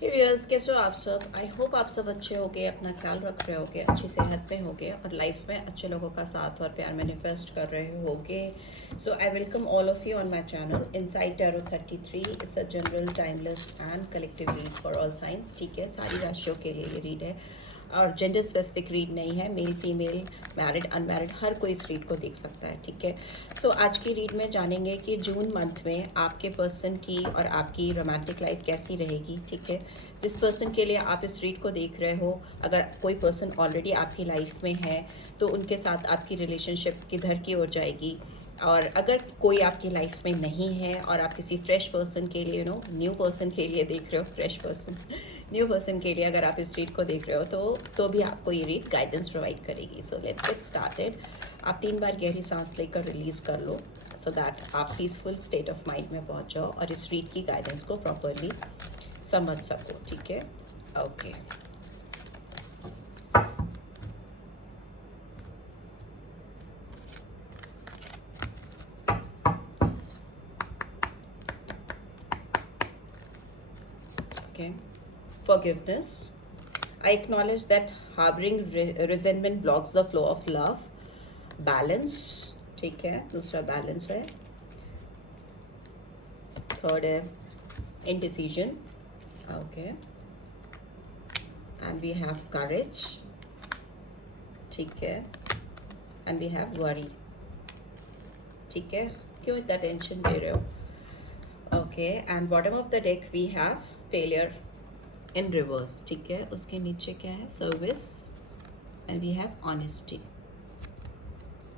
हे viewers, कैसे हो आप सब? आई होप आप सब अच्छे होगे, अपना ख्याल रख रहे होगे, अच्छी सेहत में होगे और लाइफ में अच्छे लोगों का साथ और प्यार मैनिफेस्ट कर रहे होगे। So I welcome all of you on my channel inside tarot 33। It's a general timeless and collective read for all signs. ठीक है, सारी राशियों के लिए ये रीड है और जेंडर स्पेसिफिक रीड नहीं है। मेल फीमेल, मैरिड अनमैरिड, हर कोई इस रीड को देख सकता है। ठीक है, सो आज की रीड में जानेंगे कि जून मंथ में आपके पर्सन की और आपकी रोमांटिक लाइफ कैसी रहेगी। ठीक है, जिस पर्सन के लिए आप इस रीड को देख रहे हो, अगर कोई पर्सन ऑलरेडी आपकी लाइफ में है तो उनके साथ आपकी रिलेशनशिप किधर की ओर जाएगी, और अगर कोई आपकी लाइफ में नहीं है और आप किसी फ्रेश पर्सन के लिए न्यू पर्सन के लिए देख रहे हो, फ्रेश पर्सन न्यू पर्सन के लिए अगर आप इस रीड को देख रहे हो तो भी आपको ये रीड गाइडेंस प्रोवाइड करेगी। So let's get started. आप 3 बार गहरी सांस लेकर रिलीज कर लो सो दैट आप पीसफुल स्टेट ऑफ माइंड में पहुंच जाओ और इस रीड की गाइडेंस को प्रॉपरली समझ सको। ठीक है, okay. Okay. Forgiveness. I acknowledge that harboring resentment blocks the flow of love. Balance. ठीक है, दूसरा बैलेंस है। थर्ड है indecision. Okay. And we have courage. ठीक है, and we have worry. ठीक है, क्यों इतना टेंशन दे रहे हो? Okay, and bottom of the deck we have failure in reverse. ठीक है, उसके नीचे क्या है? Service, and we have honesty.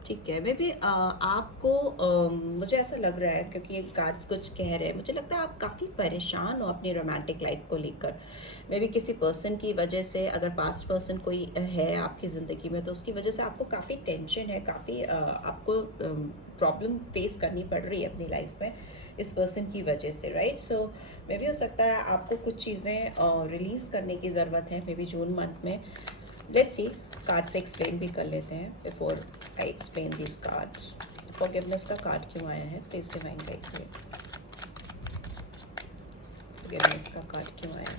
ठीक है, मे बी आपको मुझे ऐसा लग रहा है क्योंकि ये कार्ड्स कुछ कह रहे हैं, मुझे लगता है आप काफ़ी परेशान हो अपनी रोमांटिक लाइफ को लेकर। मे बी किसी पर्सन की वजह से, अगर पास्ट पर्सन कोई है आपकी ज़िंदगी में तो उसकी वजह से आपको काफ़ी टेंशन है, काफ़ी आपको प्रॉब्लम फेस करनी पड़ रही है अपनी लाइफ में इस पर्सन की वजह से, राइट? सो मे बी हो सकता है आपको कुछ चीज़ें रिलीज़ करने की ज़रूरत है मे बी जून मंथ में। लेट्स सी, कार्ड से एक्सप्लेन भी कर लेते हैं before I explain these cards. Forgiveness का कार्ड क्यों आया है? प्लीज डिवाइन गाइड करिए। फॉरगिवनेस का कार्ड क्यों आया है?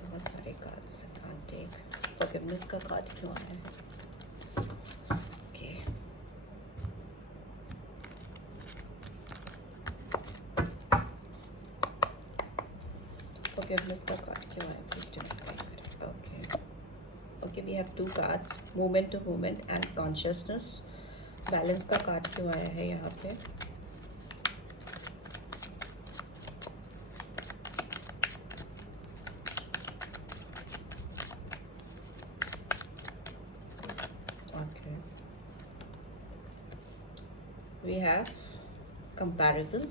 बहुत सारे कार्ड्स कांट टेक। फॉरगिवनेस का कार्ड क्यों आया है? ओके, फॉरगिवनेस का कार्ड क्यों आया? प्लीज डिवाइन गाइड करिए। Okay, okay, we have 2 cards, movement to movement and consciousness. Balance का कार्ड क्यों आया है यहाँ पे? Okay, we have comparison.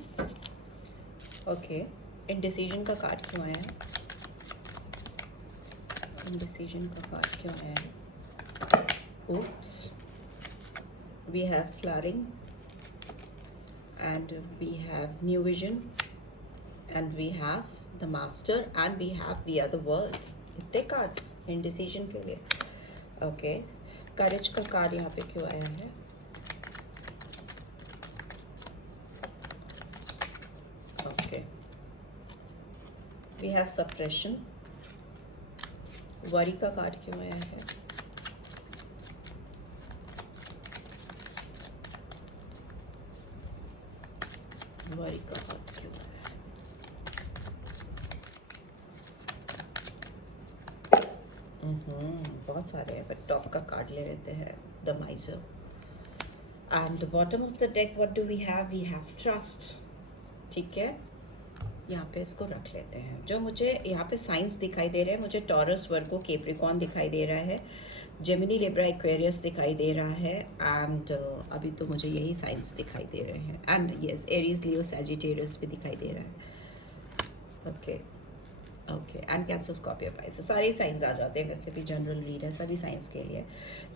Okay, indecision का कार्ड क्यों आया है? इंडिसीजन का कार्ड क्यों आया है? oops, we have flowering, and we have new vision, and we have the master, and we have we are the world। इतने कार्ड्स इंडिसीजन के लिए। ओके, करेज का कार्ड यहाँ पे क्यों आया है? Okay, we have suppression. Worry का कार्ड क्यों आया है? वरी का कार्ड क्यों आया है? बहुत सारे हैं, बट टॉप का कार्ड ले लेते हैं, the miser. And the bottom of the deck what do we have? We have trust. ठीक है, यहाँ पे इसको रख लेते हैं। जो मुझे यहाँ पे साइंस दिखाई दे रहे हैं, मुझे टॉरस, वर्गो, कैप्रिकॉर्न दिखाई दे रहा है, जेमिनी, लिब्रा, एक्वेरियस दिखाई दे रहा है, एंड अभी तो मुझे यही साइंस दिखाई दे रहे हैं, and yes, Aries, Leo, Sagittarius भी दिखाई दे रहा है। Okay, okay, and cancer, Scorpio, Pisces, सारे साइंस आ जाते हैं। वैसे भी जनरल रीड है सभी साइंस के लिए।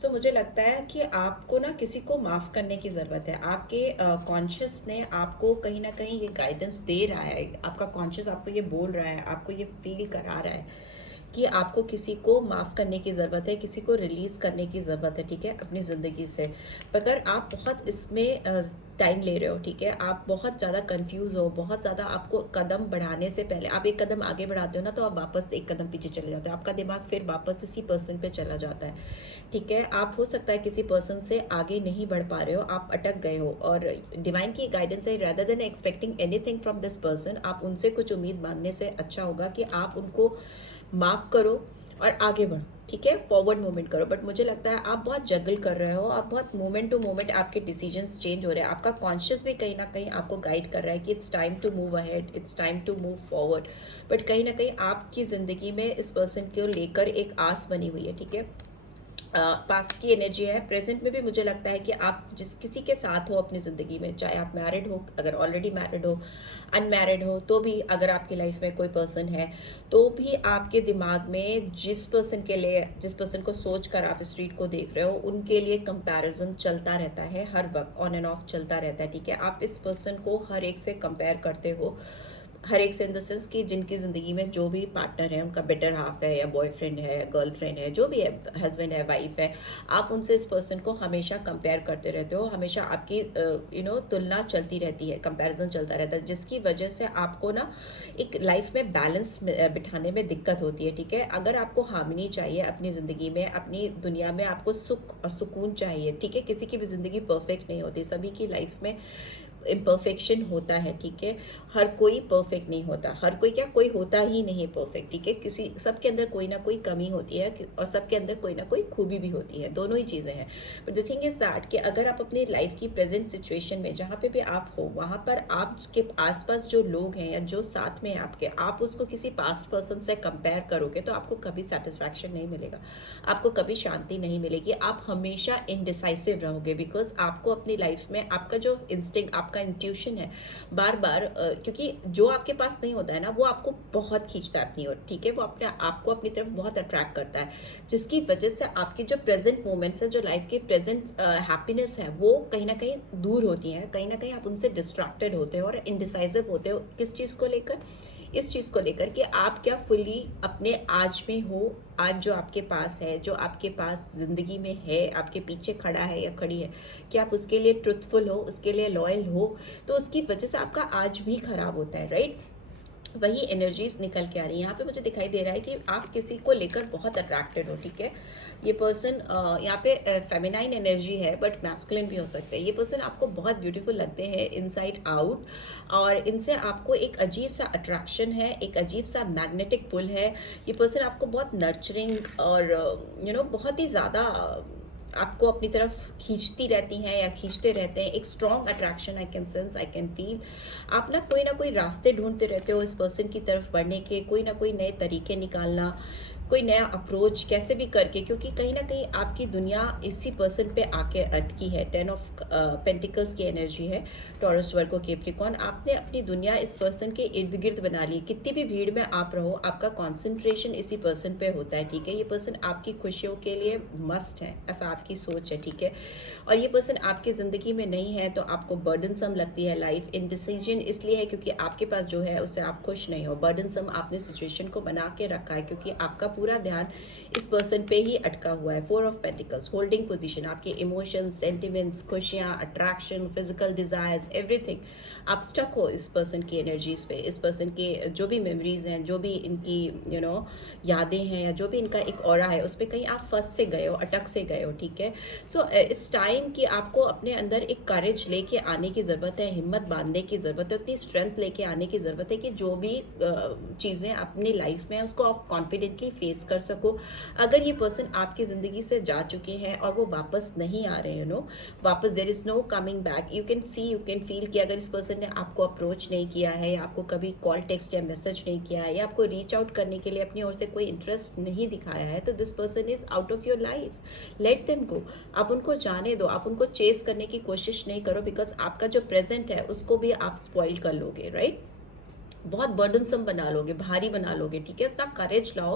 सो मुझे लगता है कि आपको ना किसी को माफ़ करने की ज़रूरत है। आपके कॉन्शियस ने आपको कहीं ना कहीं ये गाइडेंस दे रहा है, आपका कॉन्शियस आपको ये बोल रहा है, आपको ये फील करा रहा है कि आपको किसी को माफ़ करने की ज़रूरत है, किसी को रिलीज़ करने की ज़रूरत है, ठीक है, अपनी ज़िंदगी से। मगर आप बहुत इसमें टाइम ले रहे हो, ठीक है, आप बहुत ज़्यादा कंफ्यूज हो, बहुत ज़्यादा आपको कदम बढ़ाने से पहले आप एक कदम आगे बढ़ाते हो ना, तो आप वापस एक कदम पीछे चले जाते हो, आपका दिमाग फिर वापस उसी पर्सन पे चला जाता है, ठीक है। आप हो सकता है किसी पर्सन से आगे नहीं बढ़ पा रहे हो, आप अटक गए हो, और डिवाइन की गाइडेंस है, rather than expecting anything from this person, आप उनसे कुछ उम्मीद मानने से अच्छा होगा कि आप उनको माफ़ करो और आगे बढ़ो, ठीक है, फॉरवर्ड मूवमेंट करो। बट मुझे लगता है आप बहुत जगल कर रहे हो, आप बहुत मोमेंट टू मोमेंट आपके डिसीजंस चेंज हो रहे हैं, आपका कॉन्शियस भी कहीं ना कहीं आपको गाइड कर रहा है कि it's time to move ahead, it's time to move forward. But कहीं ना कहीं आपकी ज़िंदगी में इस पर्सन को लेकर एक आस बनी हुई है, ठीक है। पास्ट की एनर्जी है, प्रेजेंट में भी मुझे लगता है कि आप जिस किसी के साथ हो अपनी ज़िंदगी में, चाहे आप मैरिड हो, अगर ऑलरेडी मैरिड हो, अनमैरिड हो, तो भी अगर आपकी लाइफ में कोई पर्सन है, तो भी आपके दिमाग में जिस पर्सन के लिए, जिस पर्सन को सोच कर आप स्ट्रीट को देख रहे हो, उनके लिए कंपैरिजन चलता रहता है, हर वक्त ऑन एंड ऑफ चलता रहता है, ठीक है। आप इस पर्सन को हर एक से कंपेयर करते हो, हर एक से इन द सेंस कि जिनकी ज़िंदगी में जो भी पार्टनर है, उनका बेटर हाफ है, या बॉयफ्रेंड है, गर्लफ्रेंड है, जो भी है, हस्बैंड है, वाइफ है, आप उनसे इस पर्सन को हमेशा कंपेयर करते रहते हो, हमेशा आपकी तुलना चलती रहती है, कंपैरिजन चलता रहता है, जिसकी वजह से आपको ना एक लाइफ में बैलेंस बिठाने में दिक्कत होती है, ठीक है। अगर आपको हार्मनी चाहिए अपनी ज़िंदगी में, अपनी दुनिया में आपको सुख और सुकून चाहिए, ठीक है, किसी की भी ज़िंदगी परफेक्ट नहीं होती, सभी की लाइफ में इम्परफेक्शन होता है, ठीक है। हर कोई परफेक्ट नहीं होता, हर कोई क्या, कोई होता ही नहीं परफेक्ट, ठीक है। किसी सबके अंदर कोई ना कोई कमी होती है, और सबके अंदर कोई ना कोई खूबी भी होती है, दोनों ही चीज़ें हैं। But the thing is that कि अगर आप अपनी लाइफ की प्रेजेंट सिचुएशन में जहाँ पे भी आप हो, वहाँ पर आपके आसपास जो लोग हैं या जो साथ में हैं आपके, आप उसको किसी पास्ट पर्सन से कंपेयर करोगे, तो आपको कभी सेटिस्फैक्शन नहीं मिलेगा, आपको कभी शांति नहीं मिलेगी, आप हमेशा इनडिसाइसिव रहोगे, बिकॉज आपको अपनी लाइफ में आपका जो इंस्टिंक्ट, आपका इंट्यूशन है, बार बार क्योंकि जो आपके पास नहीं होता है ना, वो आपको बहुत खींचता है अपनी ओर, ठीक है, वो अपने आपको अपनी तरफ बहुत अट्रैक्ट करता है, जिसकी वजह से आपकी जो प्रेजेंट मोमेंट्स है, जो लाइफ की प्रेजेंट हैप्पीनेस है, वो कहीं ना कहीं दूर होती हैं, कहीं ना कहीं आप उनसे डिस्ट्रैक्टेड होते हो और इंडिसाइसिव होते हो। किस चीज़ को लेकर? इस चीज़ को लेकर कि आप क्या फुली अपने आज में हो, आज जो आपके पास है, जो आपके पास ज़िंदगी में है, आपके पीछे खड़ा है या खड़ी है, कि आप उसके लिए ट्रुथफुल हो, उसके लिए लॉयल हो, तो उसकी वजह से आपका आज भी खराब होता है, राइट। वही एनर्जीज निकल के आ रही है यहाँ पे। मुझे दिखाई दे रहा है कि आप किसी को लेकर बहुत अट्रैक्टेड हो, ठीक है। ये पर्सन यहाँ पे फेमिनाइन एनर्जी है, बट मैस्कुलिन भी हो सकता है। ये पर्सन आपको बहुत ब्यूटीफुल लगते हैं इनसाइड आउट, और इनसे आपको एक अजीब सा अट्रैक्शन है, एक अजीब सा मैग्नेटिक पुल है। ये पर्सन आपको बहुत नर्चरिंग और बहुत ही ज़्यादा आपको अपनी तरफ खींचती रहती हैं या खींचते रहते हैं। एक strong attraction I can sense, I can feel. आप ना कोई रास्ते ढूंढते रहते हो इस पर्सन की तरफ बढ़ने के, कोई ना कोई नए तरीके निकालना, कोई नया अप्रोच कैसे भी करके, क्योंकि कहीं ना कहीं आपकी दुनिया इसी पर्सन पे आके अटकी है। 10 ऑफ पेंटिकल्स की एनर्जी है, टॉरस, वर्गो, कैप्रिकॉर्न। आपने अपनी दुनिया इस पर्सन के इर्द गिर्द बना ली। कितनी भी भीड़ में आप रहो, आपका कॉन्सेंट्रेशन इसी पर्सन पे होता है, ठीक है। ये पर्सन आपकी खुशियों के लिए मस्ट है, ऐसा आपकी सोच है, ठीक है। और ये पर्सन आपकी ज़िंदगी में नहीं है तो आपको बर्डनसम लगती है लाइफ। इनडिसीजन इसलिए है क्योंकि आपके पास जो है उससे आप खुश नहीं हो। बर्डनसम आपने सिचुएशन को बना के रखा है, क्योंकि आपका पूरा ध्यान इस पर्सन पे ही अटका हुआ है। 4 ऑफ पेंटिकल्स, होल्डिंग पोजीशन, आपके इमोशंस, सेंटिमेंट्स, खुशियाँ, अट्रैक्शन, फिजिकल डिजायर्स, एवरीथिंग। आप स्टक हो इस पर्सन की एनर्जीज पे, इस पर्सन के जो भी मेमोरीज हैं, जो भी इनकी यादें हैं, या जो भी इनका एक ऑरा है, उस पर कहीं आप फंस से गए हो, अटक से गए हो, ठीक है। सो इट्स टाइम कि आपको अपने अंदर एक करेज लेके आने की ज़रूरत है, हिम्मत बांधने की ज़रूरत है, उतनी स्ट्रेंथ लेके आने की ज़रूरत है कि जो भी चीज़ें अपनी लाइफ में उसको आप कॉन्फिडेंटली फेस कर सको। अगर ये पर्सन आपकी ज़िंदगी से जा चुके हैं और वो वापस नहीं आ रहे, वापस, there is no coming back. You can see, you can feel कि अगर इस पर्सन ने आपको अप्रोच नहीं किया है, या आपको कभी कॉल, टेक्स्ट या मैसेज नहीं किया है, या आपको रीच आउट करने के लिए अपनी ओर से कोई इंटरेस्ट नहीं दिखाया है, तो this person is out of your life. Let them go. आप उनको जाने दो, आप उनको चेस करने की कोशिश नहीं करो, बिकॉज आपका जो प्रेजेंट है उसको भी आप स्पॉइल कर लोगे, राइट। बहुत बर्डनसम बना लोगे, भारी बना लोगे, ठीक है। उतना करेज लाओ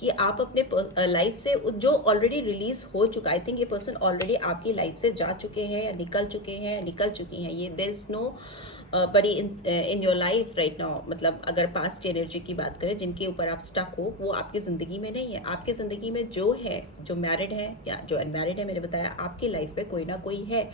कि आप अपने लाइफ से जो ऑलरेडी रिलीज हो चुका, आई थिंक ये पर्सन ऑलरेडी आपकी लाइफ से जा चुके हैं, या निकल चुके हैं, या निकल चुकी हैं। ये देयर इज नो बड़ी in your life right now, मतलब अगर पास्ट एनर्जी की बात करें जिनके ऊपर आप स्टक हो, वो आपकी ज़िंदगी में नहीं है। आपकी ज़िंदगी में जो है, जो मैरिड है या जो अनमैरिड है, मैंने बताया आपकी लाइफ में कोई ना कोई है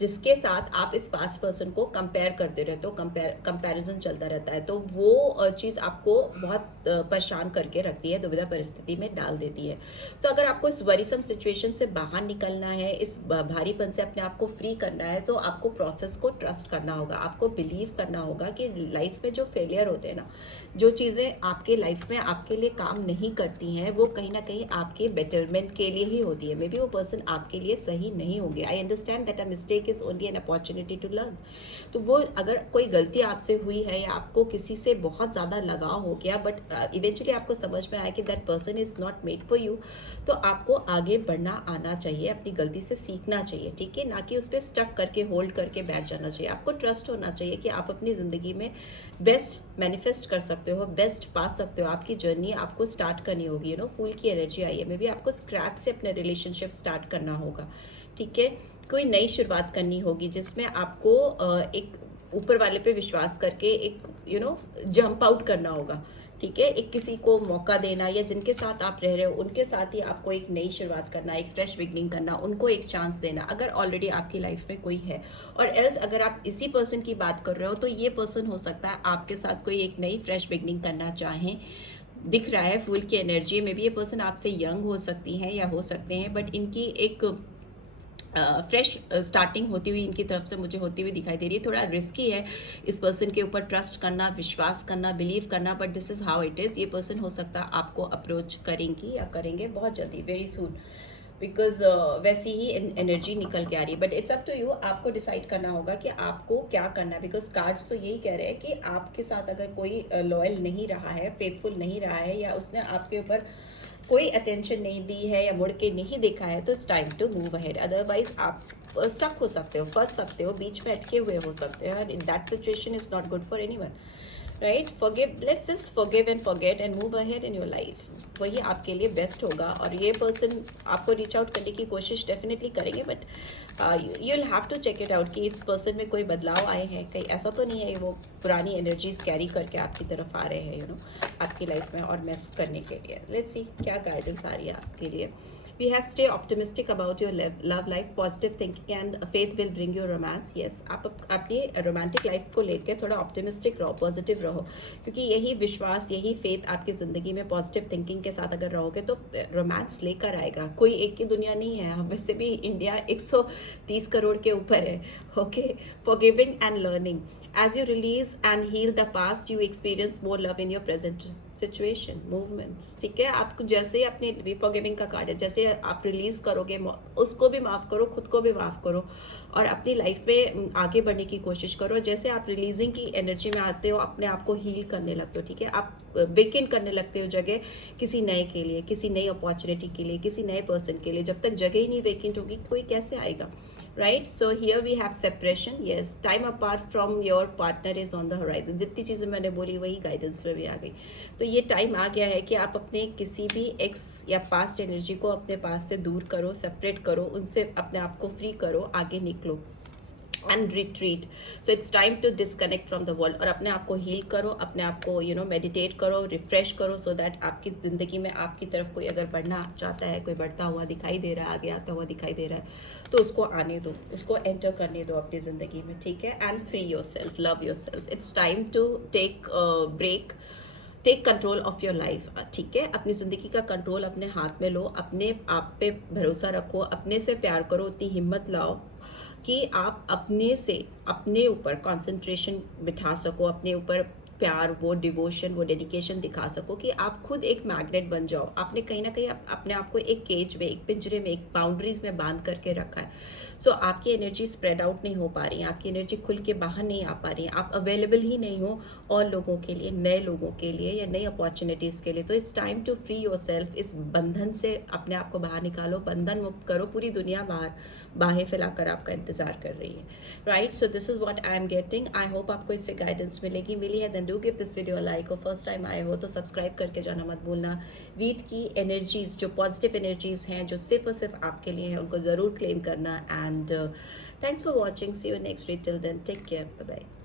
जिसके साथ आप इस पास्ट पर्सन को कंपेयर करते रहते हो, कंपैरिजन चलता रहता है। तो वो चीज़ आपको बहुत परेशान करके रखती है, दुविधा परिस्थिति में डाल देती है। तो अगर आपको इस वरीसम सिचुएशन से बाहर निकलना है, इस भारीपन से अपने आप को फ्री करना है, तो आपको प्रोसेस को ट्रस्ट करना होगा। आपको बिलीव करना होगा कि लाइफ में जो फेलियर होते हैं ना, जो चीज़ें आपके लाइफ में आपके लिए काम नहीं करती हैं, वो कहीं ना कहीं आपके बेटरमेंट के लिए ही होती है। मे बी वो पर्सन आपके लिए सही नहीं होंगे। I understand that a mistake is only an opportunity to learn. तो वो अगर कोई गलती आपसे हुई है या आपको किसी से बहुत ज़्यादा लगाव हो गया, बट इवेंचुअली आपको समझ में आया कि that person is not made for you, तो आपको आगे बढ़ना आना चाहिए, अपनी गलती से सीखना चाहिए, ठीक है, ना कि उस पर स्टक करके होल्ड करके बैठ जाना चाहिए। आपको ट्रस्ट होना चाहिए कि आप अपनी ज़िंदगी में बेस्ट मैनिफेस्ट कर सकते हो, बेस्ट पा सकते हो। आपकी जर्नी आपको स्टार्ट करनी होगी, यू नो, फूल की एनर्जी आई है। मे बी आपको स्क्रैच से अपने रिलेशनशिप स्टार्ट करना होगा, ठीक है, कोई नई शुरुआत करनी होगी जिसमें आपको एक ऊपर वाले पे विश्वास करके एक जंप आउट करना होगा, ठीक है, एक किसी को मौका देना, या जिनके साथ आप रह रहे हो उनके साथ ही आपको एक नई शुरुआत करना, एक फ्रेश बिगनिंग करना, उनको एक चांस देना, अगर ऑलरेडी आपकी लाइफ में कोई है। और एल्स अगर आप इसी पर्सन की बात कर रहे हो, तो ये पर्सन हो सकता है आपके साथ कोई एक नई फ्रेश बिगनिंग करना चाहें। दिख रहा है फूल की एनर्जी में भी ये पर्सन आपसे यंग हो सकती हैं या हो सकते हैं, बट इनकी एक फ्रेश स्टार्टिंग होती हुई इनकी तरफ से मुझे होती हुई दिखाई दे रही है। थोड़ा रिस्की है इस पर्सन के ऊपर ट्रस्ट करना, विश्वास करना, बिलीव करना, but this is how it is. ये पर्सन हो सकता है आपको अप्रोच करेंगी या करेंगे बहुत जल्दी, वेरी सून, बिकॉज वैसी ही एनर्जी निकल के आ रही है। But it's up to you, आपको डिसाइड करना होगा कि आपको क्या करना है, बिकॉज कार्ड्स तो यही कह रहे हैं कि आपके साथ अगर कोई लॉयल नहीं रहा है, फेथफुल नहीं रहा है, या उसने आपके ऊपर कोई अटेंशन नहीं दी है या मुड़ के नहीं देखा है, तो it's time to move ahead. Otherwise आप स्टक हो सकते हो, फंस सकते हो, बीच में अटके हुए हो सकते हो, and that situation is not good for anyone, right. Forgive, let's just forgive and forget and move ahead in your life, वही आपके लिए बेस्ट होगा। और ये पर्सन आपको रीच आउट करने की कोशिश डेफिनेटली करेंगे, but you will have to check it out कि इस पर्सन में कोई बदलाव आए हैं, कहीं ऐसा तो नहीं है वो पुरानी एनर्जीज कैरी करके आपकी तरफ आ रहे हैं, यू नो, आपकी लाइफ में और मेस करने के लिए। लेट्स सी क्या गाइडेंस आ रही है आपके लिए। We have stay optimistic about your love life, positive thinking and faith will bring you romance. Yes, आप अपनी रोमांटिक लाइफ को लेकर थोड़ा ऑप्टिमिस्टिक रहो, पॉजिटिव रहो, क्योंकि यही विश्वास, यही फेथ आपकी ज़िंदगी में पॉजिटिव थिंकिंग के साथ अगर रहोगे तो रोमांस लेकर आएगा। कोई एक की दुनिया नहीं है, वैसे भी इंडिया 130 करोड़ के ऊपर है, okay. Forgiving and learning, as you release and heal the past you experience more love in your present situation, movements, ठीक है। आपको जैसे ही अपने फॉरगिविंग का कार्ड है, जैसे आप रिलीज करोगे, उसको भी माफ़ करो, खुद को भी माफ़ करो, और अपनी लाइफ में आगे बढ़ने की कोशिश करो। जैसे आप रिलीजिंग की एनर्जी में आते हो, अपने आप को हील करने लगते हो, ठीक है, आप वेकेंट करने लगते हो जगह किसी नए के लिए, किसी नई अपॉर्चुनिटी के लिए, किसी नए पर्सन के लिए। जब तक जगह ही नहीं वेकेंट होगी, कोई कैसे आएगा, right. So here we have separation, yes, time apart from your partner is on the horizon. जितनी चीज़ें मैंने बोली वही गाइडेंस में भी आ गई। तो ये टाइम आ गया है कि आप अपने किसी भी एक्स या पास्ट एनर्जी को अपने पास से दूर करो, सेपरेट करो, उनसे अपने आप को फ्री करो, आगे निकलो and retreat. So it's time to disconnect from the world, और अपने आप को हील करो, अपने आप को मेडिटेट करो, रिफ्रेश करो, सो दैट आपकी ज़िंदगी में आपकी तरफ कोई अगर बढ़ना चाहता है, कोई बढ़ता हुआ दिखाई दे रहा है, आगे आता हुआ दिखाई दे रहा है, तो उसको आने दो, उसको एंटर करने दो अपनी ज़िंदगी में, ठीक है। And free yourself, love yourself. It's time to take break, take control of your life, ठीक है। अपनी ज़िंदगी का कंट्रोल अपने हाथ में लो, अपने आप पे भरोसा रखो, अपने से प्यार करो, उतनी हिम्मत लाओ कि आप अपने से, अपने ऊपर कंसंट्रेशन बिठा सको, अपने ऊपर प्यार, वो डिवोशन, वो डेडिकेशन दिखा सको कि आप खुद एक मैग्नेट बन जाओ। आपने कहीं ना कहीं अपने आप को एक केज में, एक पिंजरे में, एक बाउंड्रीज में बांध करके रखा है। सो आपकी एनर्जी स्प्रेड आउट नहीं हो पा रही है, आपकी एनर्जी खुल के बाहर नहीं आ पा रही है, आप अवेलेबल ही नहीं हो और लोगों के लिए, नए लोगों के लिए या नई अपॉर्चुनिटीज़ के लिए। तो it's time to free yourself. इस बंधन से अपने आप को बाहर निकालो, बंधन मुक्त करो। पूरी दुनिया बाहर बाहें फैलाकर आपका इंतजार कर रही है, right. So this is what I am getting. I hope आपको इससे गाइडेंस मिली है। Then do give this video a like, और फर्स्ट टाइम आए हो तो सब्सक्राइब करके जाना मत भूलना। रीड की एनर्जीज, जो पॉजिटिव एनर्जीज हैं, जो सिर्फ और सिर्फ आपके लिए हैं, उनको ज़रूर क्लेम करना। And thanks for watching, see you next read, till then take care, bye bye.